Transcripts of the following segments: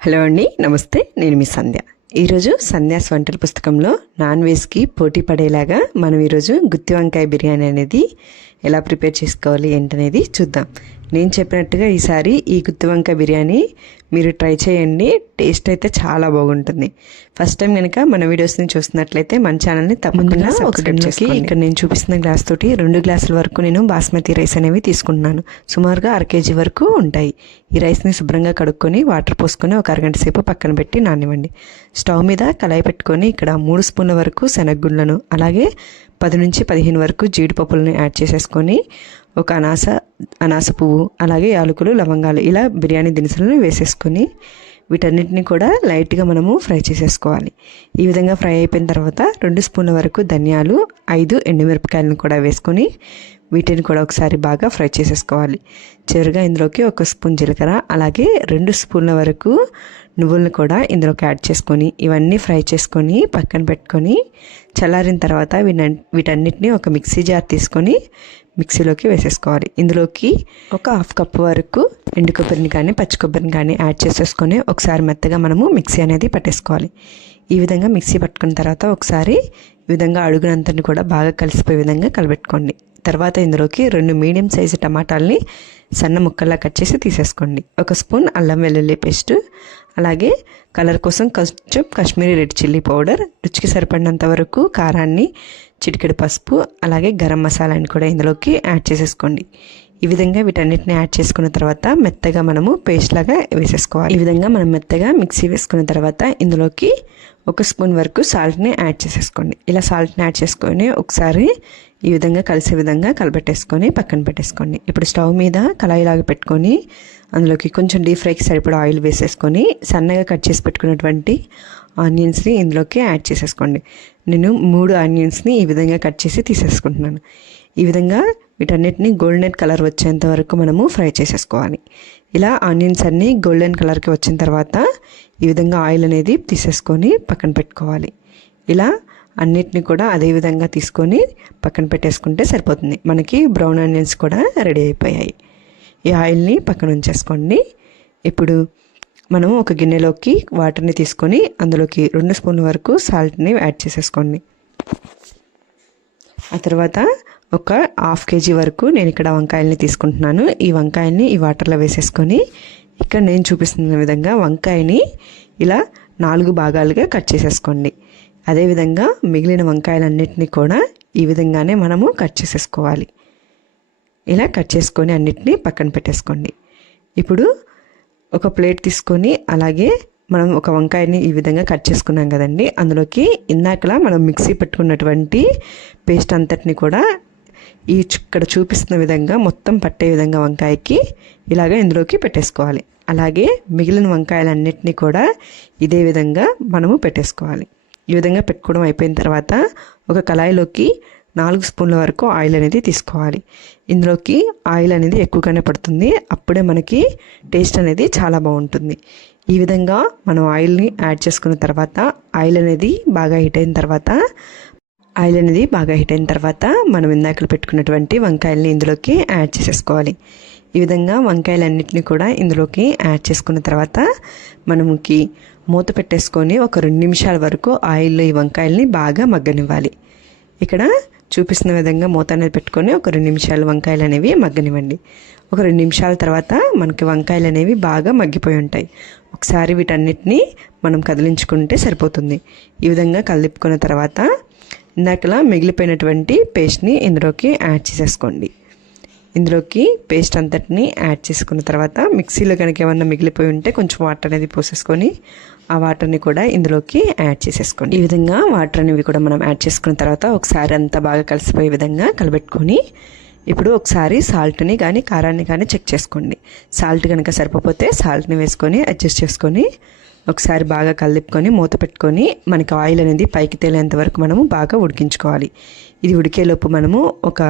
Hello అండి, నమస్తే. నేను మీ సంధ్య. ఈరోజు సంధ్యాస్ వంటల పుస్తకంలో నాన్ వెజ్కి పోటీ పడేలాగా మనం ఈరోజు గుత్తి వంకాయ బిర్యానీ అనేది ఎలా ప్రిపేర్ చేసుకోవాలి ఏంటనేది చూద్దాం. నేను చెప్పినట్టుగా ఈసారి ఈ గుత్తి వంకాయ బిర్యానీ మీరు ట్రై చేయండి. టేస్ట్ అయితే చాలా బాగుంటుంది. ఫస్ట్ టైం కనుక మన వీడియోస్ని చూస్తున్నట్లయితే మన ఛానల్ని తప్పకుండా సబ్స్క్రైబ్ చేసుకోండి. ఇక్కడ నేను చూపిస్తున్న గ్లాస్ తోటి 2 గ్లాసుల వరకు నేను బాస్మతి రైస్ అనేవి తీసుకుంటున్నాను. సుమారుగా 1/2 kg వరకు ఉంటాయి. ఈ రైస్ని శుభ్రంగా కడుక్కొని వాటర్ పోసుకొని ఒక అరగంట సేపు పక్కన పెట్టి నానివ్వండి. స్టవ్ మీద కళాయి పెట్టుకొని ఇక్కడ 3 స్పూన్ల వరకు శనగగుళ్ళను, అలాగే 10 నుంచి 15 వరకు జీడిపప్పులను యాడ్ చేసేసుకొని ఒక అనాస పువ్వు, అలాగే యాలకులు, లవంగాలు ఇలా బిర్యానీ దినుసులను వేసేసుకొని వీటన్నిటిని కూడా లైట్గా మనము ఫ్రై చేసేసుకోవాలి. ఈ విధంగా ఫ్రై అయిపోయిన తర్వాత 2 స్పూన్ల వరకు ధనియాలు, 5 ఎండుమిరపకాయలను కూడా వేసుకొని వీటిని కూడా ఒకసారి బాగా ఫ్రై చేసేసుకోవాలి. చివరిగా ఇందులోకి 1 స్పూన్ జీలకర్ర, అలాగే 2 స్పూన్ల వరకు నువ్వులను కూడా ఇందులోకి యాడ్ చేసుకొని ఇవన్నీ ఫ్రై చేసుకొని పక్కన పెట్టుకొని చల్లారిన తర్వాత వీటన్నిటిని ఒక మిక్సీ జార్ తీసుకొని మిక్సీలోకి వేసేసుకోవాలి. ఇందులోకి ఒక 1/2 కప్పు వరకు ఎండు కొబ్బరిని కానీ పచ్చి కొబ్బరిని కానీ యాడ్ చేసేసుకొని ఒకసారి మెత్తగా మనము మిక్సీ అనేది పట్టేసుకోవాలి. ఈ విధంగా మిక్సీ పట్టుకున్న తర్వాత ఒకసారి ఈ విధంగా అడుగునంతని కూడా బాగా కలిసిపోయే విధంగా కలబెట్టుకోండి. తర్వాత ఇందులోకి 2 మీడియం సైజు టమాటాలని సన్న ముక్కల్లా కట్ చేసి తీసేసుకోండి. 1 స్పూన్ అల్లం వెల్లుల్లి పేస్ట్, అలాగే కలర్ కోసం కొంచెం కాశ్మీరీ రెడ్ చిల్లీ పౌడర్, రుచికి సరిపడినంత వరకు కారాన్ని, చిటికెడు పసుపు, అలాగే గరం మసాలాని కూడా ఇందులోకి యాడ్ చేసేసుకోండి. ఈ విధంగా వీటన్నిటిని యాడ్ చేసుకున్న తర్వాత మెత్తగా మనము పేస్ట్ లాగా వేసేసుకోవాలి. ఈ విధంగా మనం మెత్తగా మిక్సీ వేసుకున్న తర్వాత ఇందులోకి 1 స్పూన్ వరకు సాల్ట్ని యాడ్ చేసేసుకోండి. ఇలా సాల్ట్ని యాడ్ చేసుకొని ఒకసారి ఈ విధంగా కలిసే విధంగా కలబెట్టేసుకొని పక్కన పెట్టేసుకోండి. ఇప్పుడు స్టవ్ మీద కళాయిలాగా పెట్టుకొని అందులోకి కొంచెం డీప్ ఫ్రైకి సరిపడా ఆయిల్ వేసేసుకొని సన్నగా కట్ చేసి పెట్టుకున్నటువంటి ఆనియన్స్ని ఇందులోకి యాడ్ చేసేసుకోండి. నేను 3 ఆనియన్స్ని ఈ విధంగా కట్ చేసి తీసేసుకుంటున్నాను. ఈ విధంగా వీటన్నిటిని గోల్డెన్ కలర్ వచ్చేంత వరకు మనము ఫ్రై చేసేసుకోవాలి. ఇలా ఆనియన్స్ అన్నీ గోల్డెన్ కలర్కి వచ్చిన తర్వాత ఈ విధంగా ఆయిల్ అనేది తీసేసుకొని పక్కన పెట్టుకోవాలి. ఇలా అన్నిటిని కూడా అదే విధంగా తీసుకొని పక్కన పెట్టేసుకుంటే సరిపోతుంది. మనకి బ్రౌన్ ఆనియన్స్ కూడా రెడీ అయిపోయాయి. ఈ ఆయిల్ని పక్కన ఉంచేసుకోండి. ఇప్పుడు మనం ఒక గిన్నెలోకి వాటర్ని తీసుకొని అందులోకి 2 స్పూన్ల వరకు సాల్ట్ని యాడ్ చేసేసుకోండి. ఆ తర్వాత ఒక 1/2 kg వరకు నేను ఇక్కడ వంకాయల్ని తీసుకుంటున్నాను. ఈ వంకాయల్ని ఈ వాటర్లో వేసేసుకొని ఇక్కడ నేను చూపిస్తున్న విధంగా వంకాయని ఇలా 4 భాగాలుగా కట్ చేసేసుకోండి. అదేవిధంగా మిగిలిన వంకాయలన్నిటినీ కూడా ఈ విధంగానే మనము కట్ చేసేసుకోవాలి. ఇలా కట్ చేసుకొని అన్నిటినీ పక్కన పెట్టేసుకోండి. ఇప్పుడు ఒక ప్లేట్ తీసుకొని అలాగే మనం ఒక వంకాయని ఈ విధంగా కట్ చేసుకున్నాం కదండి, అందులోకి ఇందాకలా మనం మిక్సీ పెట్టుకున్నటువంటి పేస్ట్ అంతటిని కూడా ఇక్కడ చూపిస్తున్న విధంగా మొత్తం పట్టే విధంగా వంకాయకి ఇలాగ ఇందులోకి పెట్టేసుకోవాలి. అలాగే మిగిలిన వంకాయలన్నిటినీ కూడా ఇదే విధంగా మనము పెట్టేసుకోవాలి. ఈ విధంగా పెట్టుకోవడం అయిపోయిన తర్వాత ఒక కళాయిలోకి 4 స్పూన్ల వరకు ఆయిల్ అనేది తీసుకోవాలి. ఇందులోకి ఆయిల్ అనేది ఎక్కువగానే పడుతుంది, అప్పుడే మనకి టేస్ట్ అనేది చాలా బాగుంటుంది. ఈ విధంగా మనం ఆయిల్ని యాడ్ చేసుకున్న తర్వాత ఆయిల్ అనేది బాగా హీట్ అయిన తర్వాత మనం ఇందాక పెట్టుకున్నటువంటి వంకాయల్ని ఇందులోకి యాడ్ చేసేసుకోవాలి. ఈ విధంగా వంకాయలన్నిటిని కూడా ఇందులోకి యాడ్ చేసుకున్న తర్వాత మనకి మూత పెట్టేసుకొని ఒక 2 నిమిషాల వరకు ఆయిల్లో ఈ వంకాయల్ని బాగా మగ్గనివ్వాలి. ఇక్కడ చూపిస్తున్న విధంగా మూత అనేది పెట్టుకొని ఒక 2 నిమిషాలు వంకాయలు అనేవి మగ్గనివ్వండి. ఒక 2 నిమిషాల తర్వాత మనకి వంకాయలు అనేవి బాగా మగ్గిపోయి ఉంటాయి. ఒకసారి వీటన్నిటిని మనం కదిలించుకుంటే సరిపోతుంది. ఈ విధంగా కలిపుకున్న తర్వాత ఇందాకలా మిగిలిపోయినటువంటి పేస్ట్ని ఇందులోకి యాడ్ చేసేసుకోండి. ఇందులోకి పేస్ట్ అంతటిని యాడ్ చేసుకున్న తర్వాత మిక్సీలో కనుక ఏమన్నా మిగిలిపోయి ఉంటే కొంచెం వాటర్ అనేది పోసేసుకొని ఆ వాటర్ని కూడా ఇందులోకి యాడ్ చేసేసుకోండి. ఈ విధంగా వాటర్ అనేవి కూడా మనం యాడ్ చేసుకున్న తర్వాత ఒకసారి అంతా బాగా కలిసిపోయే విధంగా కలబెట్టుకొని ఇప్పుడు ఒకసారి సాల్ట్ని కానీ కారాన్ని కానీ చెక్ చేసుకోండి. సాల్ట్ కనుక సరిపోతే సాల్ట్ని వేసుకొని అడ్జస్ట్ చేసుకొని ఒకసారి బాగా కలుపుకొని మూత పెట్టుకొని మనకి ఆయిల్ అనేది పైకి తేలేంత వరకు మనము బాగా ఉడికించుకోవాలి. ఇది ఉడికేలోపు మనము ఒక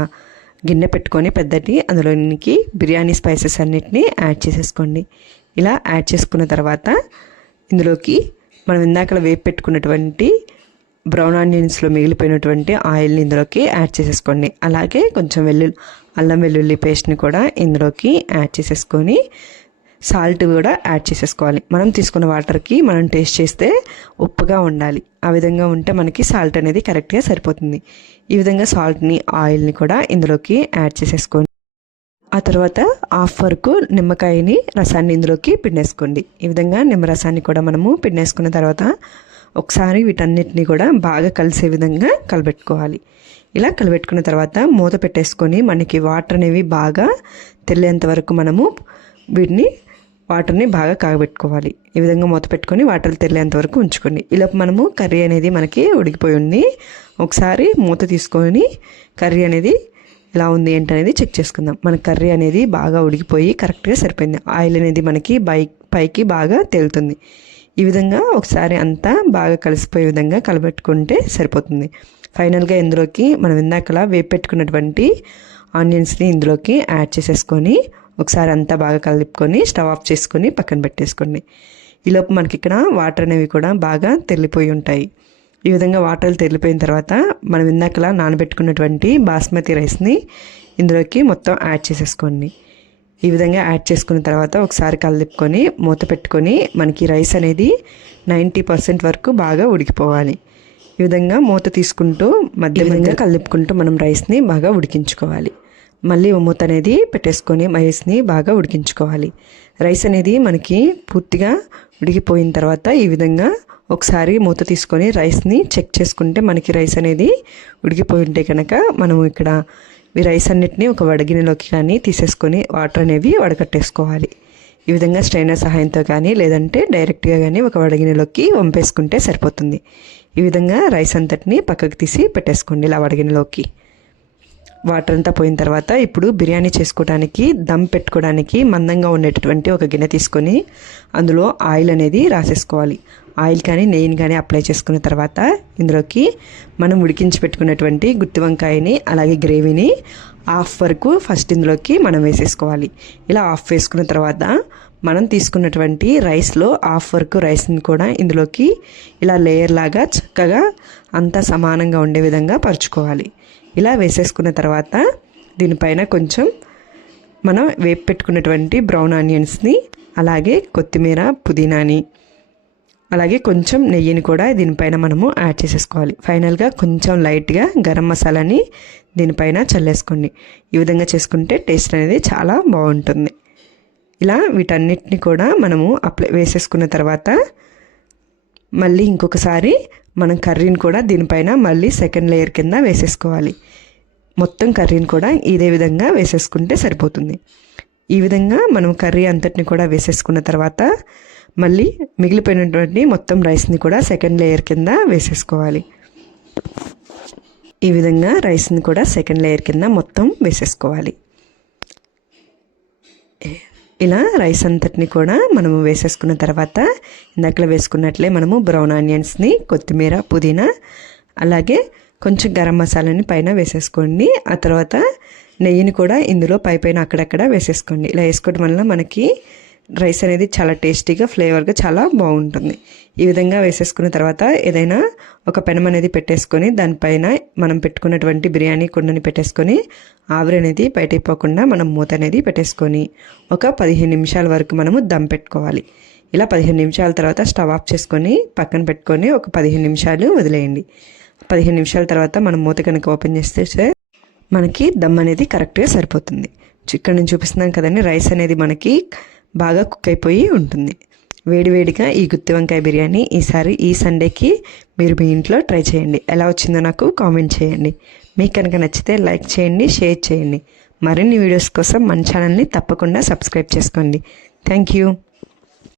గిన్నె పెట్టుకొని పెద్దటి అందులోనికి బిర్యానీ స్పైసెస్ అన్నిటిని యాడ్ చేసేసుకోండి. ఇలా యాడ్ చేసుకున్న తర్వాత ఇందులోకి మనం ఇందాక వేపు పెట్టుకున్నటువంటి బ్రౌన్ ఆనియన్స్లో మిగిలిపోయినటువంటి ఆయిల్ని ఇందులోకి యాడ్ చేసేసుకోండి. అలాగే కొంచెం అల్లం వెల్లుల్లి పేస్ట్ని కూడా ఇందులోకి యాడ్ చేసేసుకొని సాల్ట్ కూడా యాడ్ చేసేసుకోవాలి. మనం తీసుకున్న వాటర్కి మనం టేస్ట్ చేస్తే ఉప్పుగా ఉండాలి. ఆ విధంగా ఉంటే మనకి సాల్ట్ అనేది కరెక్ట్గా సరిపోతుంది. ఈ విధంగా సాల్ట్ని, ఆయిల్ని కూడా ఇందులోకి యాడ్ చేసేసుకోండి. ఆ తర్వాత హాఫ్ వరకు నిమ్మకాయని రసాన్ని ఇందులోకి పిండేసుకోండి. ఈ విధంగా నిమ్మరసాన్ని కూడా మనము పిండేసుకున్న తర్వాత ఒకసారి వీటన్నిటిని కూడా బాగా కలిసే విధంగా కలబెట్టుకోవాలి. ఇలా కలబెట్టుకున్న తర్వాత మూత పెట్టేసుకొని మనకి వాటర్ అనేవి బాగా తెల్లేంత వరకు మనము వాటర్ని బాగా కాగబెట్టుకోవాలి. ఈ విధంగా మూత పెట్టుకొని వాటర్ తెల్లేంత వరకు ఉంచుకోండి. ఇలా మనము కర్రీ అనేది మనకి ఉడికిపోయి ఉంది. ఒకసారి మూత తీసుకొని కర్రీ అనేది ఎలా ఉంది ఏంటనేది చెక్ చేసుకుందాం. మన కర్రీ అనేది బాగా ఉడికిపోయి కరెక్ట్గా సరిపోయింది. ఆయిల్ అనేది మనకి పైకి బాగా తేలుతుంది. ఈ విధంగా ఒకసారి అంతా బాగా కలిసిపోయే విధంగా కలబెట్టుకుంటే సరిపోతుంది. ఫైనల్గా ఇందులోకి మనం ఇందాకలా వేపెట్టుకున్నటువంటి ఆనియన్స్ని ఇందులోకి యాడ్ చేసేసుకొని ఒకసారి అంతా బాగా కలుపుకొని స్టవ్ ఆఫ్ చేసుకొని పక్కన పెట్టేసుకోండి. ఈలోపు మనకి ఇక్కడ వాటర్ అనేవి కూడా బాగా తెల్లిపోయి ఉంటాయి. ఈ విధంగా వాటర్ తెల్లిపోయిన తర్వాత మనం ఇందాకలా నానబెట్టుకున్నటువంటి బాస్మతి రైస్ని ఇందులోకి మొత్తం యాడ్ చేసేసుకోండి. ఈ విధంగా యాడ్ చేసుకున్న తర్వాత ఒకసారి కలుపుకొని మూత పెట్టుకొని మనకి రైస్ అనేది 90% వరకు బాగా ఉడికిపోవాలి. ఈ విధంగా మూత తీసుకుంటూ మధ్య కలుపుకుంటూ మనం రైస్ని బాగా ఉడికించుకోవాలి. మళ్ళీ మూత అనేది పెట్టేసుకొని రైస్ని బాగా ఉడికించుకోవాలి. రైస్ అనేది మనకి పూర్తిగా ఉడికిపోయిన తర్వాత ఈ విధంగా ఒకసారి మూత తీసుకొని రైస్ని చెక్ చేసుకుంటే మనకి రైస్ అనేది ఉడికిపోయి ఉంటే కనుక మనం ఇక్కడ ఈ రైస్ అన్నిటిని ఒక వడగిన్నెలోకి కానీ తీసేసుకొని వాటర్ అనేవి వడకట్టేసుకోవాలి. ఈ విధంగా స్ట్రైనర్ సహాయంతో కానీ లేదంటే డైరెక్ట్గా కానీ ఒక వడగిన్నెలోకి వంపేసుకుంటే సరిపోతుంది. ఈ విధంగా రైస్ అంతటిని పక్కకు తీసి పెట్టేసుకోండి. ఇలా వడగిన్నెలోకి వాటర్ అంతా పోయిన తర్వాత ఇప్పుడు బిర్యానీ చేసుకోవడానికి దమ్ పెట్టుకోవడానికి మందంగా ఉండేటటువంటి ఒక గిన్నె తీసుకొని అందులో ఆయిల్ అనేది రాసేసుకోవాలి. ఆయిల్ కానీ నెయ్యిని కానీ అప్లై చేసుకున్న తర్వాత ఇందులోకి మనం ఉడికించి పెట్టుకున్నటువంటి గుత్తి వంకాయని అలాగే గ్రేవీని హాఫ్ వరకు ఫస్ట్ ఇందులోకి మనం వేసేసుకోవాలి. ఇలా హాఫ్ వేసుకున్న తర్వాత మనం తీసుకున్నటువంటి రైస్లో హాఫ్ వరకు రైస్ని కూడా ఇందులోకి ఇలా లేయర్ లాగా చక్కగా అంతా సమానంగా ఉండే విధంగా పరుచుకోవాలి. ఇలా వేసేసుకున్న తర్వాత దీనిపైన కొంచెం మనం వేపు పెట్టుకున్నటువంటి బ్రౌన్ ఆనియన్స్ని అలాగే కొత్తిమీర, పుదీనాని అలాగే కొంచెం నెయ్యిని కూడా దీనిపైన మనము యాడ్ చేసేసుకోవాలి. ఫైనల్గా కొంచెం లైట్గా గరం మసాలాని దీనిపైన చల్లేసుకోండి. ఈ విధంగా చేసుకుంటే టేస్ట్ అనేది చాలా బాగుంటుంది. ఇలా వీటన్నిటిని కూడా మనము వేసేసుకున్న తర్వాత మళ్ళీ ఇంకొకసారి మనం కర్రీని కూడా దీనిపైన మళ్ళీ సెకండ్ లేయర్ కింద వేసేసుకోవాలి. మొత్తం కర్రీని కూడా ఇదే విధంగా వేసేసుకుంటే సరిపోతుంది. ఈ విధంగా మనం కర్రీ అంతటిని కూడా వేసేసుకున్న తర్వాత మళ్ళీ మిగిలిపోయినటువంటి మొత్తం రైస్ని కూడా సెకండ్ లేయర్ కింద వేసేసుకోవాలి. ఈ విధంగా రైస్ని కూడా సెకండ్ లేయర్ కింద మొత్తం వేసేసుకోవాలి. ఇలా రైస్ అంతటిని కూడా మనము వేసేసుకున్న తర్వాత ఇందాకలో వేసుకున్నట్లే మనము బ్రౌన్ ఆనియన్స్ని, కొత్తిమీర, పుదీనా అలాగే కొంచెం గరం మసాలాని పైన వేసేసుకోండి. ఆ తర్వాత నెయ్యిని కూడా ఇందులో పైన అక్కడక్కడ వేసేసుకోండి. ఇలా వేసుకోవడం వల్ల మనకి రైస్ అనేది చాలా టేస్టీగా ఫ్లేవర్గా చాలా బాగుంటుంది. ఈ విధంగా వేసేసుకున్న తర్వాత ఏదైనా ఒక పెనం అనేది పెట్టేసుకొని దానిపైన మనం పెట్టుకున్నటువంటి బిర్యానీ కుండని పెట్టేసుకొని ఆవిరి అనేది బయటికి పోకుండా మనం మూత అనేది పెట్టేసుకొని ఒక 15 నిమిషాల వరకు మనము దమ్ పెట్టుకోవాలి. ఇలా 15 నిమిషాల తర్వాత స్టవ్ ఆఫ్ చేసుకొని పక్కన పెట్టుకొని ఒక 15 నిమిషాలు వదిలేయండి. 15 నిమిషాల తర్వాత మనం మూత కనుక ఓపెన్ చేస్తే మనకి దమ్ అనేది కరెక్ట్గా సరిపోతుంది. ఇక్కడ నేను చూపిస్తున్నాను కదండి, రైస్ అనేది మనకి బాగా కుక్ అయిపోయి ఉంటుంది. వేడివేడిగా ఈ గుత్తి వంకాయ బిర్యానీ ఈసారి ఈ సండేకి మీరు మీ ఇంట్లో ట్రై చేయండి. ఎలా వచ్చిందో నాకు కామెంట్ చేయండి. మీకు కనుక నచ్చితే లైక్ చేయండి, షేర్ చేయండి. మరిన్ని వీడియోస్ కోసం మన ఛానల్ని తప్పకుండా సబ్స్క్రైబ్ చేసుకోండి. Thank you.